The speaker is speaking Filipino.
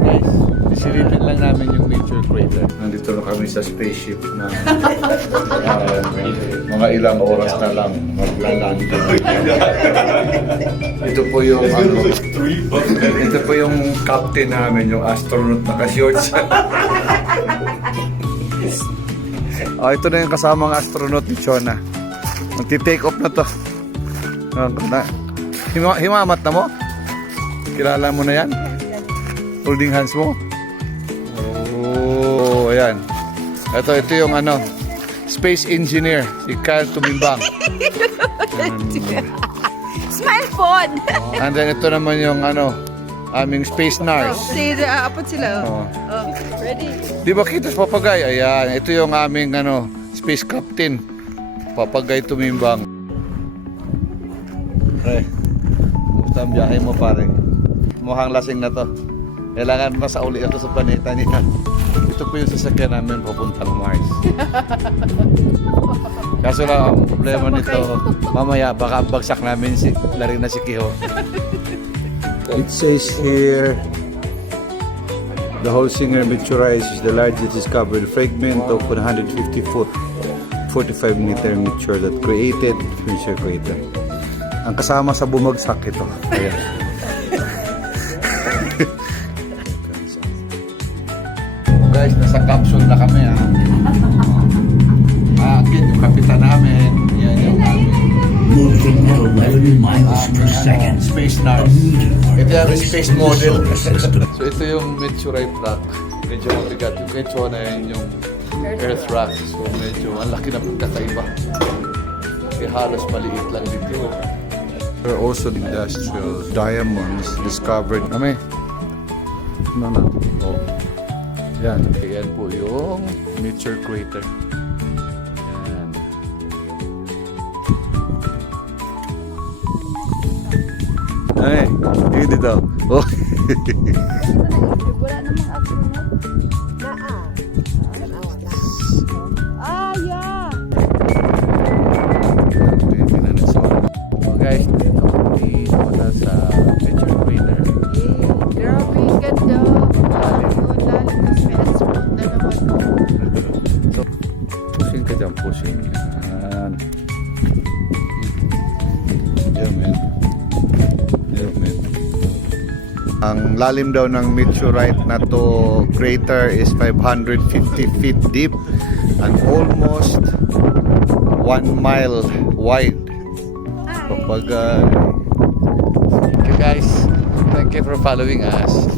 Guys, isilipin lang namin yung nature crater. Nandito na kami sa spaceship na mga ilang oras na lang maglaland. Ito po yung ito po yung captain namin, yung astronaut na ka-shorts. Ito na yung kasamang astronaut ni Chona. Magti-take off na to. Himamat na mo? Kilala mo na yan? Holding hands mo? Oh, ayan. Ito yung space engineer, si Kyle Tumimbang. Smile phone! And then ito naman yung aming space nurse. Apat sila. Oh. Ready? Di ba kita sa papagay? Ayan, ito yung aming space captain. Papagay Tumimbang. Pre, kumusta ang biyahe mo pare? Mukhang lasing na to. Kailangan masauli ito sa planeta niya. Ito po yung sasakyan namin papuntang Mars. Kaso lang ang problema nito, mamaya baka bagsak namin na si Kiho. It says here, the Holsinger meteorite is the largest discovered fragment of 150 foot, 45 meter meteor that created future crater. Ang kasama sa bumagsak ito. Ayan. Guys, nasa capsule na kami Akit yung kapitan namin. Yan yung Moving at 11 miles per second. space nurse. Ito yung space model. So ito yung meteorite rock. Medyo mabigat. Yung kay Chona yung earth rock. So medyo ang laki na pagkakaiba. Kaya halos maliit lang dito. There are also industrial diamonds discovered. Kami. Oh. Yan. Yan po yung meteor crater. Yan. Ay, hindi daw. Oh. Wala namang astronaut. Yeah. So guys, dito kami muna sa meteor crater. Grabe, ganda. Lalim kasi may astronaut na naman. So, pushing ka dyan, pushing. Yan. Yan, man. Yan, man. Ang lalim daw ng meteorite na to crater is 550 feet deep and almost 1 mile wide. Kapag okay guys, thank you for following us.